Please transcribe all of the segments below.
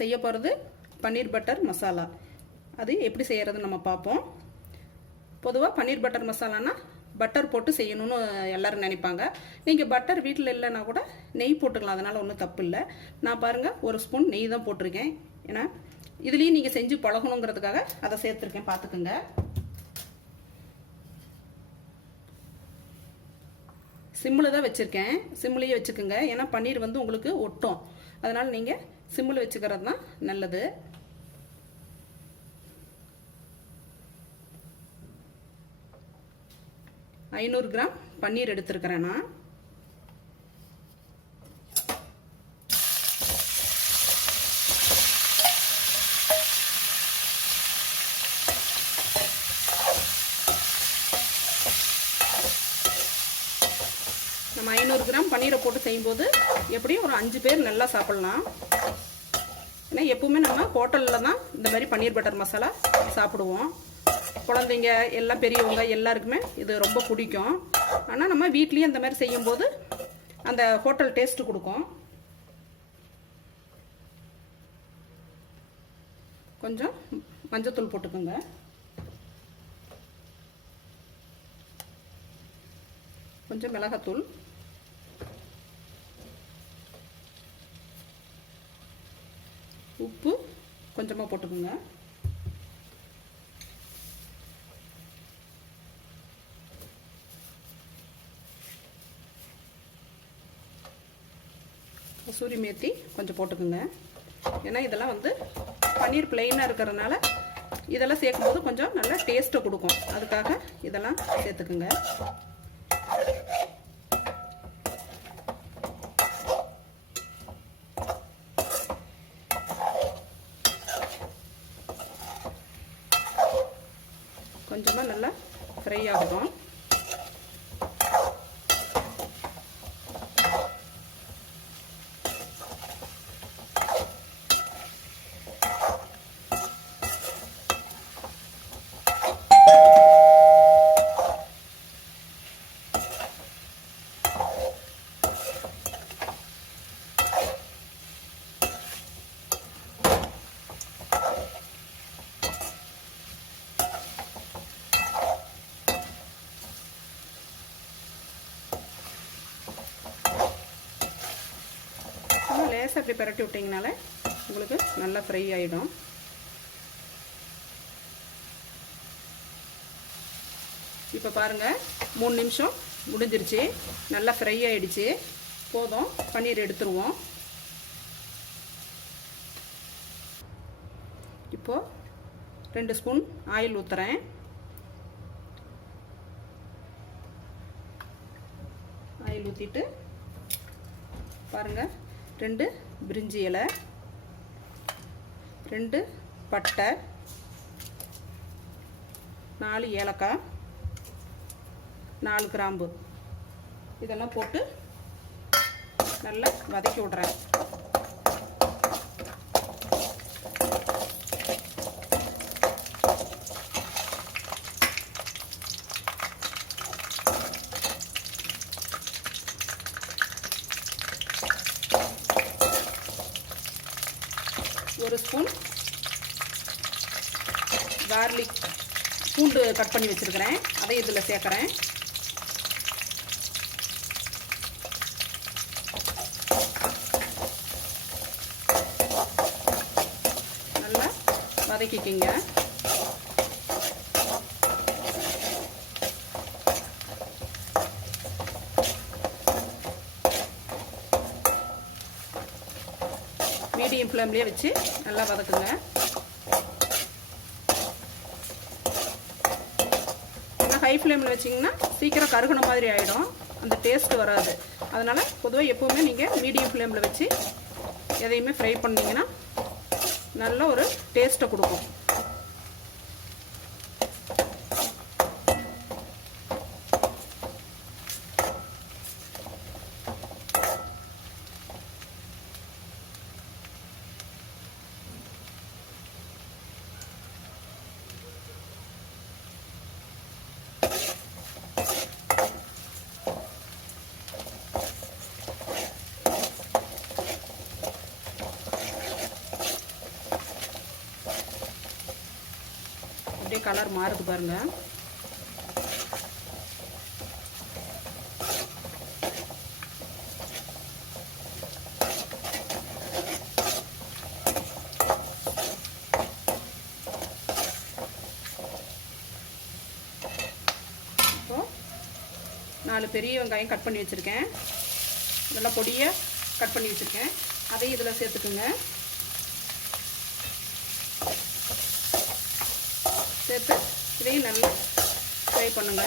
செய்ய போகிறது பன்னீர் பட்டர் மசாலா. அது எப்படி செய்கிறதுன்னு நம்ம பார்ப்போம். பொதுவாக பன்னீர் பட்டர் மசாலானா பட்டர் போட்டு செய்யணும்னு எல்லோரும் நினைப்பாங்க. நீங்கள் பட்டர் வீட்டில் இல்லைன்னா கூட நெய் போட்டுக்கலாம், அதனால் ஒன்றும் தப்பு இல்லை. நான் பாருங்கள் 1 ஸ்பூன் நெய் தான் போட்டிருக்கேன். ஏன்னா இதுலேயும் நீங்கள் செஞ்சு பழகணுங்கிறதுக்காக அதை சேர்த்துருக்கேன், பார்த்துக்குங்க. சிம்மில் தான் வச்சுருக்கேன், சிம்மிலேயே வச்சுக்கோங்க. ஏன்னா பன்னீர் வந்து உங்களுக்கு ஒட்டும், அதனால் நீங்கள் சிம்மில் வச்சுக்கிறது தான் நல்லது. ஐநூறு கிராம் பன்னீர் எடுத்துருக்கிறேன் நான். நம்ம 500 கிராம் பன்னீரை போட்டு செய்யும்போது எப்படியும் ஒரு 5 பேர் நல்லா சாப்பிட்லாம். ஏன்னா எப்பவுமே நம்ம ஹோட்டலில் தான் இந்த மாதிரி பன்னீர் பட்டர் மசாலா சாப்பிடுவோம். குழந்தைங்க எல்லாம் பெரியவங்க எல்லாருக்குமே இது ரொம்ப பிடிக்கும். ஆனால் நம்ம வீட்லேயும் இந்த மாதிரி செய்யும்போது அந்த ஹோட்டல் டேஸ்ட்டு கொடுக்கும். கொஞ்சம் மஞ்சத்தூள் போட்டுக்கோங்க. கொஞ்சம் மிளகாத்தூள், உப்பு கொஞ்சமாக போட்டுக்கோங்க. கசூரி மேத்தி கொஞ்சம் போட்டுக்குங்க. ஏன்னா இதெல்லாம் வந்து பன்னீர் பிளெயினாக இருக்கிறதுனால இதெல்லாம் சேர்க்கும்போது கொஞ்சம் நல்லா டேஸ்ட்டை கொடுக்கும், அதுக்காக இதெல்லாம் சேர்த்துக்குங்க. கொஞ்சமாக நல்லா ஃப்ரை ஆகட்டும். லேசாக இப்படி பரட்டி விட்டிங்கனால உங்களுக்கு நல்லா ஃப்ரை ஆகிடும். இப்போ பாருங்கள் 3 நிமிஷம் முடிஞ்சிருச்சு, நல்லா ஃப்ரை ஆகிடுச்சு. போதும், பன்னீர் எடுத்துருவோம். இப்போது 2 ஸ்பூன் ஆயில் ஊற்றுறேன். ஆயில் ஊற்றிட்டு பாருங்கள், 2 பிரிஞ்சி இலை, 2 பட்டை, 4 ஏலக்காய், 4 கிராம்பு இதெல்லாம் போட்டு நல்லா வதக்கி விட்றேன். ஒரு ஸ்பூன் கார்லிக் பூண்டு கட் பண்ணி வச்சுருக்கிறேன், அதை இதில் சேர்க்குறேன். நல்லா வதக்கிக்கிங்க. மீடியம் ஃப்ளேம்லேயே வச்சு நல்லா வதக்குங்க. ஏன்னா ஹை ஃப்ளேமில் வச்சிங்கன்னா சீக்கிரம் கருகுன மாதிரி ஆகிடும், அந்த டேஸ்ட்டு வராது. அதனால் பொதுவாக எப்போவுமே நீங்கள் மீடியம் ஃப்ளேமில் வச்சு எதையுமே ஃப்ரை பண்ணிங்கன்னா நல்ல ஒரு டேஸ்ட்டை கொடுக்கும். கலர் மாறுது பாருங்கள். இப்போ 4 பெரிய வெங்காயம் கட் பண்ணி வச்சுருக்கேன். நல்லா பொடியாக கட் பண்ணி வச்சுருக்கேன். அதையும் இதில் சேர்த்துக்குங்க. சேர்த்து இதையும் நல்லா ஃப்ரை பண்ணுங்க.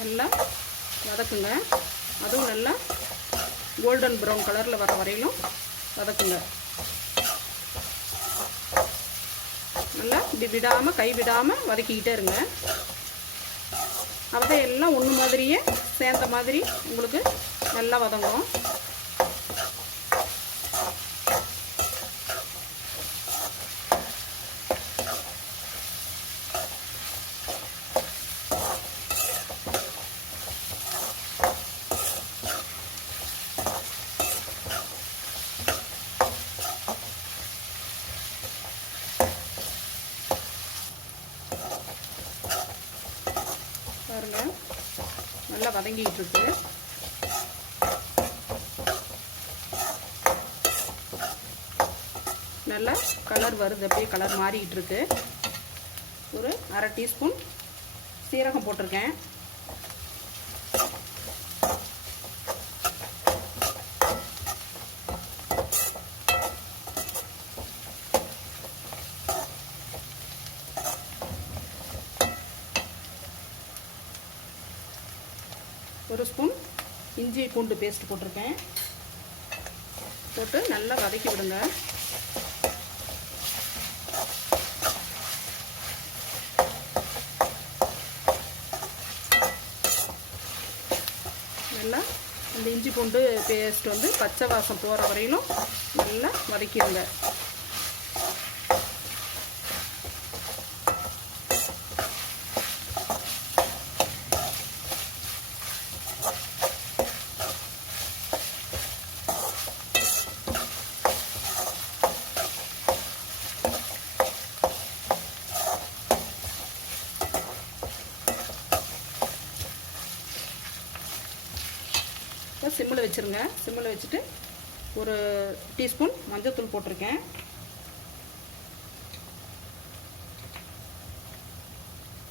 நல்லா வதக்குங்க. அதுவும் நல்லா கோல்டன் ப்ரௌன் கலரில் வர வரையிலும் வதக்குங்க. நல்லா இப்படி விடாமல் கை விடாமல் வதக்கிக்கிட்டே இருங்க. அப்போ எல்லாம் ஒன்று மாதிரியே சேர்ந்த மாதிரி உங்களுக்கு நல்லா வதங்கும். பாருங்க, நல்லா வதங்கிட்டு இருக்கு. நல்லா கலர் வருது, அப்படியே கலர் மாறிக்கிட்டு இருக்கு. ஒரு 1/2 டீஸ்பூன் சீரகம் போட்டிருக்கேன். ஒரு ஸ்பூன் இஞ்சி பூண்டு பேஸ்ட் போட்டிருக்கேன். போட்டு நல்லா வதக்கி விடுங்க. நல்லா இந்த இஞ்சி பூண்டு பேஸ்ட் வந்து பச்சை வாசம் போகிற வரையிலும் நல்லா வதக்கிடுங்க. சிம்மில் வச்சுருங்க. சிம்மில் வச்சுட்டு ஒரு டீஸ்பூன் மஞ்சள்தூள் போட்டிருக்கேன்.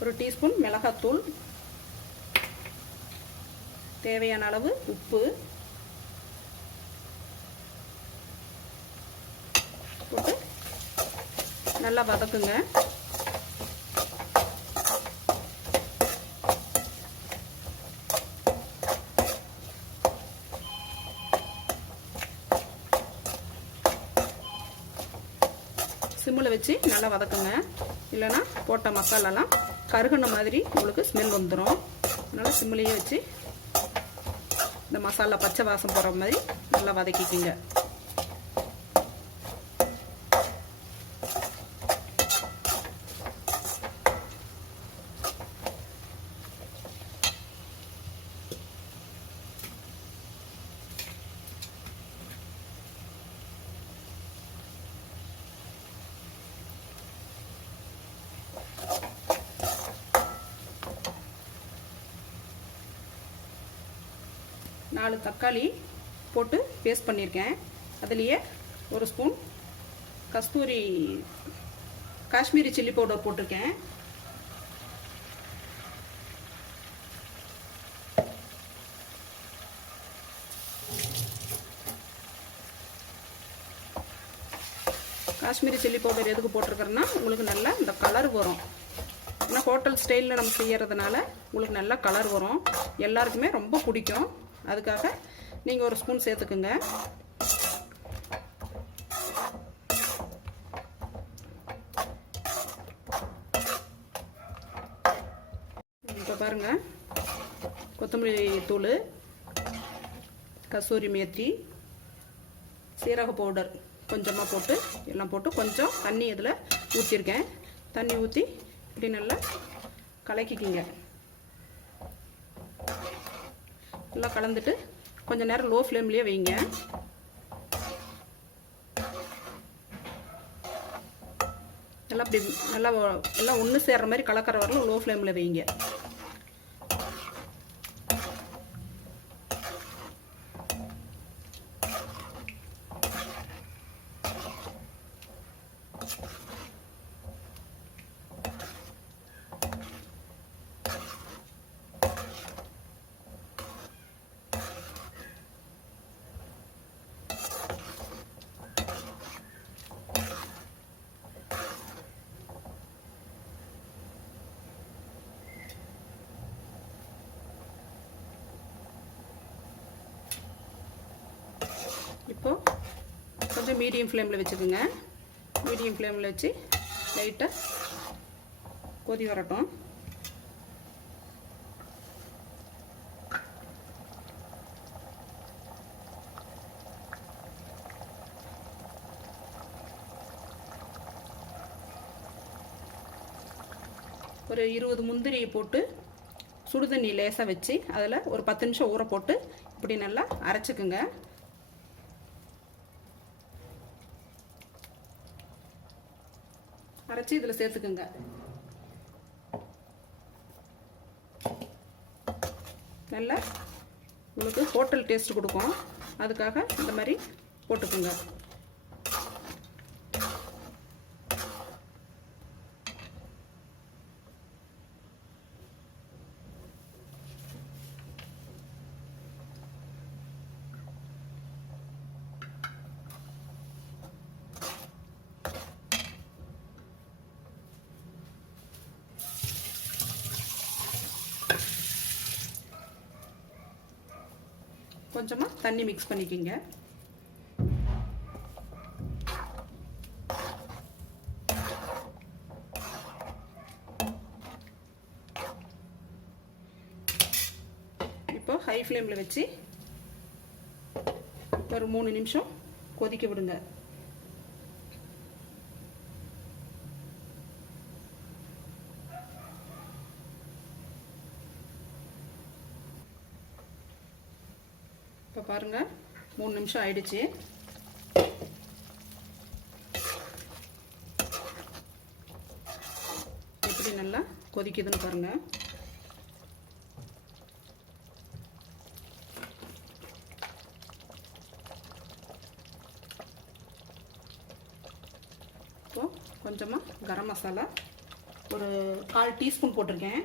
ஒரு டீஸ்பூன் மிளகாத்தூள், தேவையான அளவு உப்பு போட்டு நல்லா வதக்குங்க. சிம்மில் வச்சு நல்லா வதக்குங்க. இல்லைன்னா போட்ட மசாலாலாம் கருகுன மாதிரி உங்களுக்கு ஸ்மெல் வந்துடும். அதனால் சிம்மிலேயே வச்சு இந்த மசாலா பச்சை வாசம் போகிற மாதிரி நல்லா வதக்கிக்கிங்க. நாலு தக்காளி போட்டு பேஸ்ட் பண்ணியிருக்கேன். அதுலேயே ஒரு ஸ்பூன் காஷ்மீரி சில்லி பவுடர் போட்டிருக்கேன். காஷ்மீரி சில்லி பவுடர் எதுக்கு போட்டிருக்கிறேன்னா உங்களுக்கு நல்லா இந்த கலர் வரும். ஏன்னா ஹோட்டல் ஸ்டைலில் நம்ம செய்யறதுனால உங்களுக்கு நல்லா கலர் வரும். எல்லாருக்குமே ரொம்ப பிடிக்கும். அதுக்காக நீங்கள் ஒரு ஸ்பூன் சேர்த்துக்குங்க. இப்போ பாருங்கள், கொத்தமல்லி தூள் கசூரி மேத்தி, சீரக பவுடர் கொஞ்சமாக போட்டு எல்லாம் போட்டு கொஞ்சம் தண்ணி இதில் ஊற்றிருக்கேன். தண்ணி ஊற்றி இப்படி நல்லா கலக்கிக்கிங்க. நல்லா கலந்துட்டு கொஞ்சம் நேரம் லோ ஃப்ளேம்லேயே வைங்க. நல்லா இப்படி நல்லா எல்லாம் ஒன்று சேர்கிற மாதிரி கலக்கிற வரலும் லோ ஃப்ளேமில் வைங்க. இப்போது கொஞ்சம் மீடியம் ஃப்ளேமில் வச்சுக்கோங்க. மீடியம் ஃப்ளேமில் வச்சு லைட்டாக கொதி வரட்டும். ஒரு 20 முந்திரியை போட்டு சுடுதண்ணி லேசாக வச்சு அதில் ஒரு 10 நிமிஷம் ஊற போட்டு இப்படி நல்லா அரைச்சிக்குங்க. அரைச்சி இதில் சேர்த்துக்குங்க. நல்லா உங்களுக்கு ஹோட்டல் டேஸ்ட் கொடுக்கும். அதுக்காக இந்த மாதிரி போட்டுக்குங்க. கொஞ்சமாக தண்ணி மிக்ஸ் பண்ணிக்கிங்க. இப்போ ஹை ஃப்ளேமில் வச்சு ஒரு 3 நிமிஷம் கொதிக்க விடுங்க. இப்போ பாருங்கள் 3 நிமிஷம் ஆயிடுச்சு. எப்படி நல்லா கொதிக்குதுன்னு பாருங்கள். இப்போ கொஞ்சமாக கரம் மசாலா ஒரு 1/4 டீஸ்பூன் போட்டிருக்கேன்.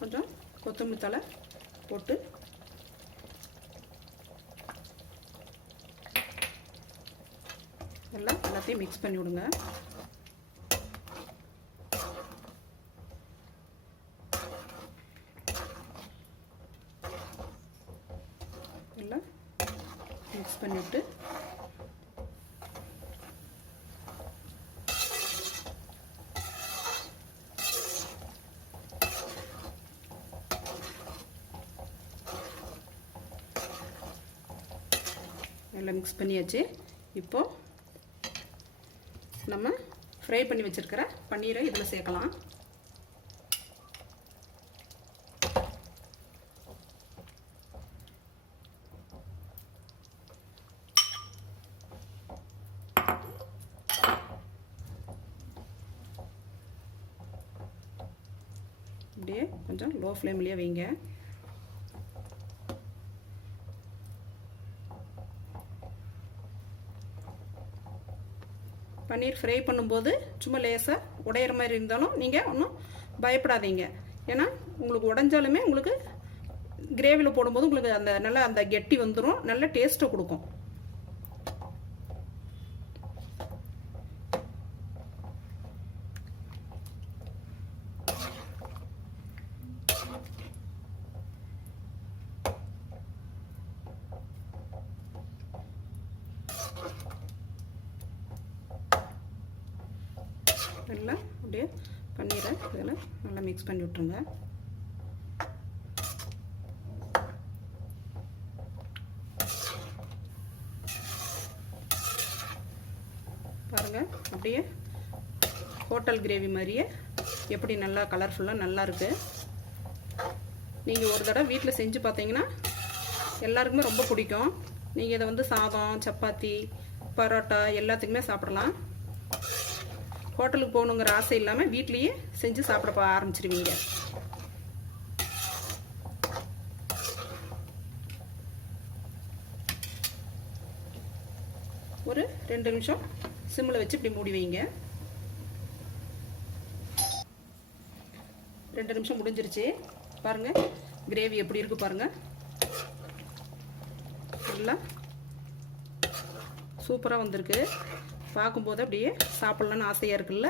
கொஞ்சம் கொத்தமல்லி தழை போட்டு எல்லாத்தையும் மிக்ஸ் பண்ணி விடுங்க. எல்லாம் மிக்ஸ் பண்ணிவிட்டு நல்லா மிக்ஸ் பண்ணியாச்சு. இப்போ நம்ம ஃப்ரை பண்ணி வச்சிருக்கிற பன்னீரை இதில் சேர்க்கலாம். இப்படியே கொஞ்சம் லோ ஃப்ளேம்லேயே வைங்க. பன்னீர் ஃப்ரை பண்ணும்போது சும்மா லேசாக உடையிற மாதிரி இருந்தாலும் நீங்கள் ஒன்றும் பயப்படாதீங்க. ஏன்னா உங்களுக்கு உடைஞ்சாலுமே உங்களுக்கு கிரேவியில் போடும்போது உங்களுக்கு அந்த நல்லா அந்த கெட்டி வந்துடும், நல்ல டேஸ்ட்டை கொடுக்கும். நல்லா அப்படியே பன்னீரை இதில் நல்லா மிக்ஸ் பண்ணி விட்ருங்க. அப்படியே ஹோட்டல் கிரேவி மாதிரியே எப்படி நல்லா கலர்ஃபுல்லாக நல்லா இருக்குது. நீங்கள் ஒரு தடவை வீட்டில் செஞ்சு பார்த்தீங்கன்னா எல்லாருக்குமே ரொம்ப பிடிக்கும். நீங்கள் இதை வந்து சாதம், சப்பாத்தி, பரோட்டா எல்லாத்துக்குமே சாப்பிடலாம். ஹோட்டலுக்கு போகணுங்கிற ஆசை இல்லாமல் வீட்லேயே செஞ்சு சாப்பிட ஆரம்பிச்சிருவீங்க. ஒரு 2 நிமிஷம் சிம்மில் வச்சு இப்படி மூடி வைங்க. 2 நிமிஷம் முடிஞ்சிருச்சு. பாருங்கள் கிரேவி எப்படி இருக்குது பாருங்கள். நல்லா சூப்பராக வந்திருக்கு. பார்க்கும்போது அப்படியே சாப்பிட்லான்னு ஆசையாக இருக்குல்ல.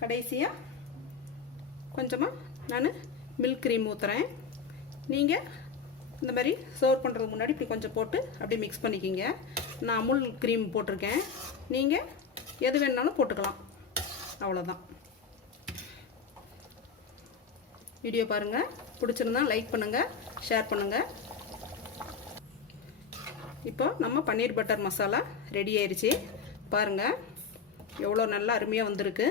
கடைசியாக கொஞ்சமாக நான் மில்க் க்ரீம் ஊற்றுறேன். நீங்கள் இந்த மாதிரி சர்வ் பண்ணுறதுக்கு முன்னாடி இப்படி கொஞ்சம் போட்டு அப்படியே மிக்ஸ் பண்ணிக்கிங்க. நான் அமுல் க்ரீம் போட்டிருக்கேன். நீங்கள் எது வேணுனாலும் போட்டுக்கலாம். அவ்வளோதான். வீடியோ பாருங்கள். பிடிச்சிருந்தா லைக் பண்ணுங்கள், ஷேர் பண்ணுங்கள். இப்போ நம்ம பன்னீர் பட்டர் மசாலா ரெடி ஆயிடுச்சு. பாருங்கள் எவ்வளோ நல்லா அருமையாக வந்திருக்கு.